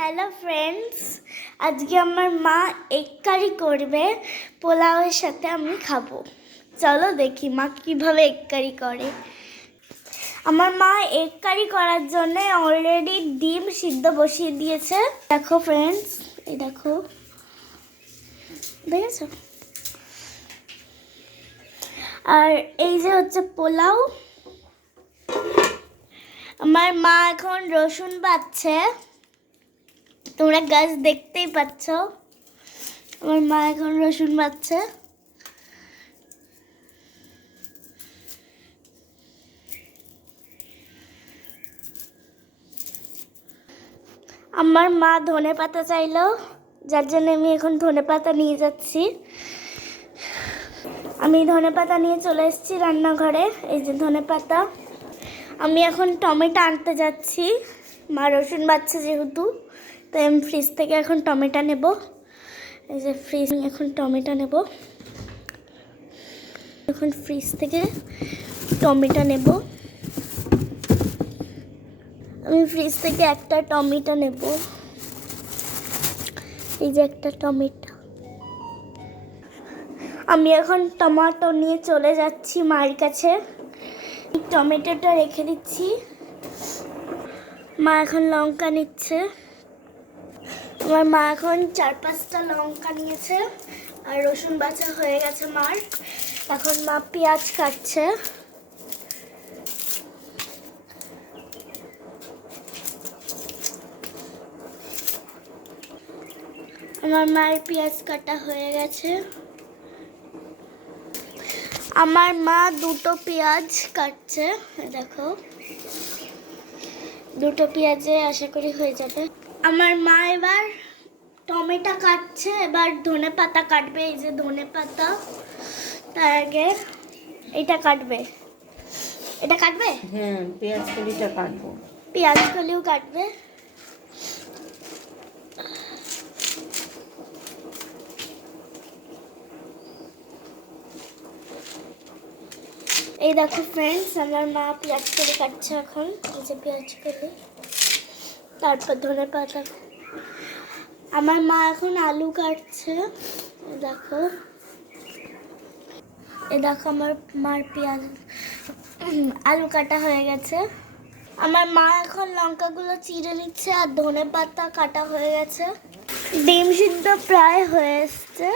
Hello friends, আজকে আমার মা এগ কারি করবে, পোলাওয়ের সাথে আমি খাবো। চলো দেখি মা কিভাবে এগ কারি করে। আমার মা এগ কারি করার জন্য অলরেডি ডিম সিদ্ধ বসিয়ে দিয়েছে। দেখো ফ্রেন্ডস, এই দেখো, দেখেছো? আর এই যে হচ্ছে পোলাও। আমার মা এখন রসুন বাটছে, তোমরা গাছ দেখতেই পাচ্ছ। আমার মা এখন রসুন বাটছে। আমার মা ধনে পাতা চাইলো, যার জন্য আমি এখন ধনে পাতা নিয়ে যাচ্ছি। আমি ধনে পাতা নিয়ে চলে এসেছি রান্নাঘরে। এই যে ধনে পাতা। আমি এখন টমেটো আনতে যাচ্ছি। মা রসুন বাটছে যেহেতু, তাই আমি ফ্রিজ থেকে এখন টমেটো নেব। এই যে ফ্রিজ, এখন টমেটো নেব। এখন ফ্রিজ থেকে টমেটো নেব। আমি ফ্রিজ থেকে একটা টমেটো নেব। এই যে একটা টমেটো। আমি এখন টমেটো নিয়ে চলে যাচ্ছি মায়ের কাছে। টমেটোটা রেখে দিচ্ছি। মা এখন লঙ্কা নিচ্ছে। আমার মা এখন 4-5টা লঙ্কা নিয়েছে, আর রসুন বাছা হয়ে গেছে মার। এখন মা পেঁয়াজ কাটছে। আমার মায়ের পেঁয়াজ কাটা হয়ে গেছে। আমার মা দুটো পেঁয়াজ কাটছে, দেখো, দুটো পেঁয়াজে আশা করি হয়ে যাবে। আমার মা এবার টমেটো কাটছে, এবার ধনে পাতা কাটবে। এই যে ধনে পাতা, তার আগে এটা কাটবে। এটা কাটবে? হ্যাঁ, পেঁয়াজ কলিটা কাটবো। পেঁয়াজ কলিও কাটবে। এই দেখো ফ্রেন্ডস, আমার মা পেঁয়াজ কলি কাটছে এখন। এই যে পেঁয়াজ কলি, তারপর ধনে পাতা। আমার মা এখন আলু কাটছে। দেখো, এই দেখো আমার মার পেঁয়াজ আলু কাটা হয়ে গেছে। আমার মা এখন লঙ্কাগুলো চিড়ে নিচ্ছে, আর ধনে পাতা কাটা হয়ে গেছে। ডিম সিদ্ধ প্রায় হয়ে এসছে।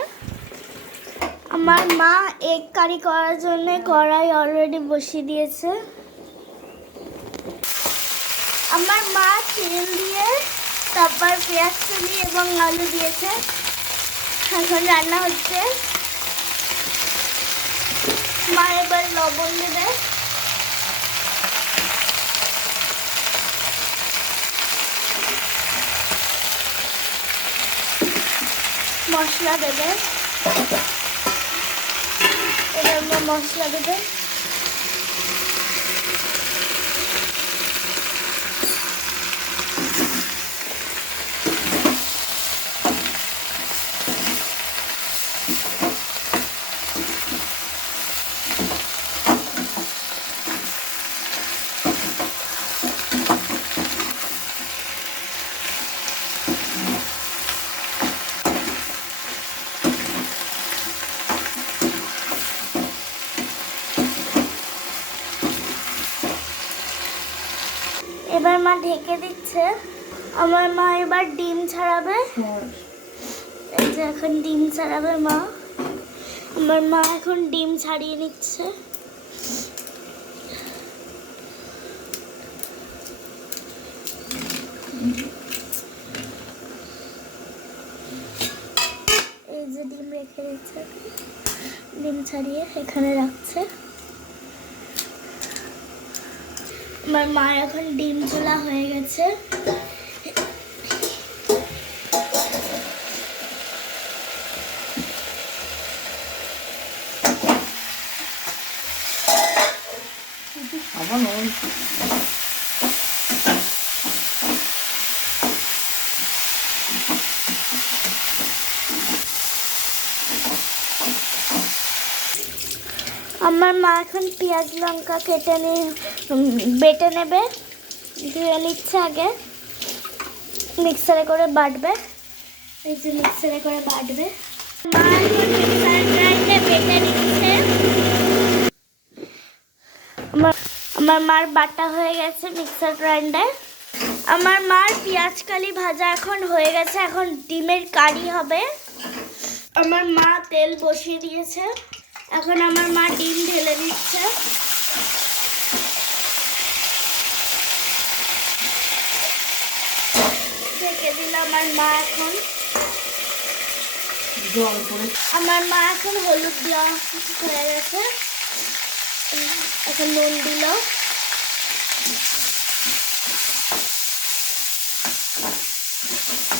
আমার মা এগ কারি করার জন্য কড়াই অলরেডি বসিয়ে দিয়েছে। আমার মা তেল দিয়ে তারপর পেঁয়াজ কলি এবং আলু দিয়েছে। এখন রান্না হচ্ছে। মা এবার লবণ দেবে। মশলা দেবে। এবার মা মশলা দেবে। এবার মা ঢেকে দিচ্ছে। আমার মা এবার ডিম ছাড়াবে। এই যে এখন ডিম ছাড়াবে মা। আমার মা এখন ডিম ছাড়িয়ে নিচ্ছে। এই যে ডিম রেখে দিচ্ছে, ডিম ছাড়িয়ে এখানে রাখছে। আমার মা এখন ডিম ঝোলা হয়ে গেছে। আমার মা এখন পেঁয়াজ লঙ্কা বেটে নেবে, ধুয়ে নিচ্ছে আগে। মিক্সারে করে বাটবে। এই যে মিক্সারে করে বাটবে। মা এখন মিক্সার গ্রাইন্ডারে বেটে নিচ্ছে। আমার মার বাটা হয়ে গেছে মিক্সার গ্রাইন্ডারে। আমার মার পেঁয়াজ কালি ভাজা এখন হয়ে গেছে, এখন ডিমের কারি হবে। আমার মা তেল বসিয়ে দিয়েছে, এখন আমার মা ডিম ঢেলে দিচ্ছে। ঢেকে দিল আমার মা। এখন জল করে আমার মা এখন হলুদ দেওয়া হয়ে গেছে, এখন নুন দিল।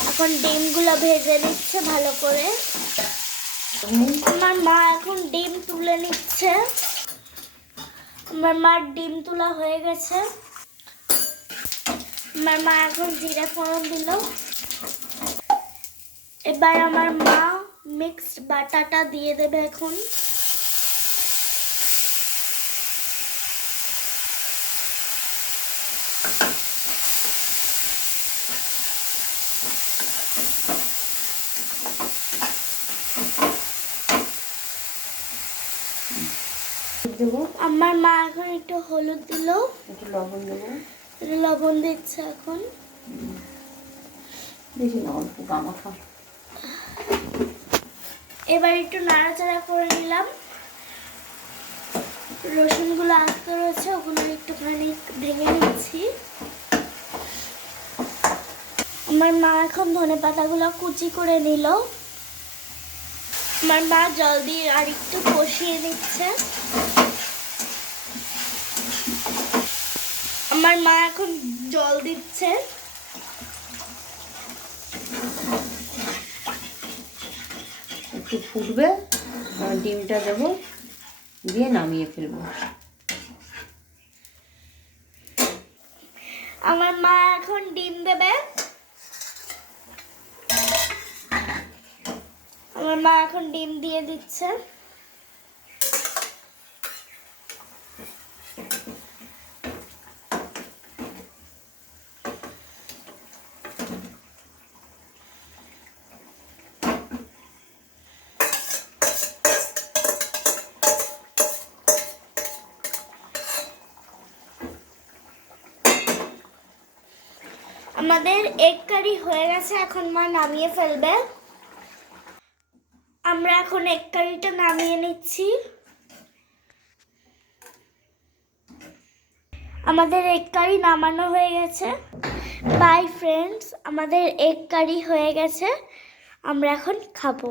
এখন ডিমগুলো ভেজে নিচ্ছে ভালো করে। আমার মা এখন ডিম তুলে নিচ্ছে। আমার মার ডিম তোলা হয়ে গেছে। আমার মা এখন জিরে ফোড়ন দিল। এবার আমার মা মিক্সড বাটাটা দিয়ে দেবে এখন। দেবো, আমার মা এখন একটু হলুদ দিল, একটু লবণ দেবো। একটু লবণ দিচ্ছে এখন। বেশি না, অল্প গামাখা। এবার একটু নাড়াচাড়া করে নিলাম। রসুনগুলো আস্তে রয়েছে, ওগুলো একটুখানি ভেঙে নিচ্ছি। আমার মা এখন ধনেপাতাগুলো কুচি করে নিল। আমার মা জল দিয়ে আর একটু কষিয়ে নিচ্ছে। আমার মা এখন জল দিচ্ছে। একটু ফুটবে, ডিমটা দেবো, দিয়ে নামিয়ে ফেলবো। আমার মা এখন ডিম দেবে। আমার মা এখন ডিম দিয়ে দিচ্ছে। আমাদের এগ কারি হয়ে গেছে, এখন মা নামিয়ে ফেলবে। আমরা এখন এগ কারিটা নামিয়ে নিচ্ছি। আমাদের এগ কারি নামানো হয়ে গেছে। বাই ফ্রেন্ডস, আমাদের এগ কারি হয়ে গেছে, আমরা এখন খাবো।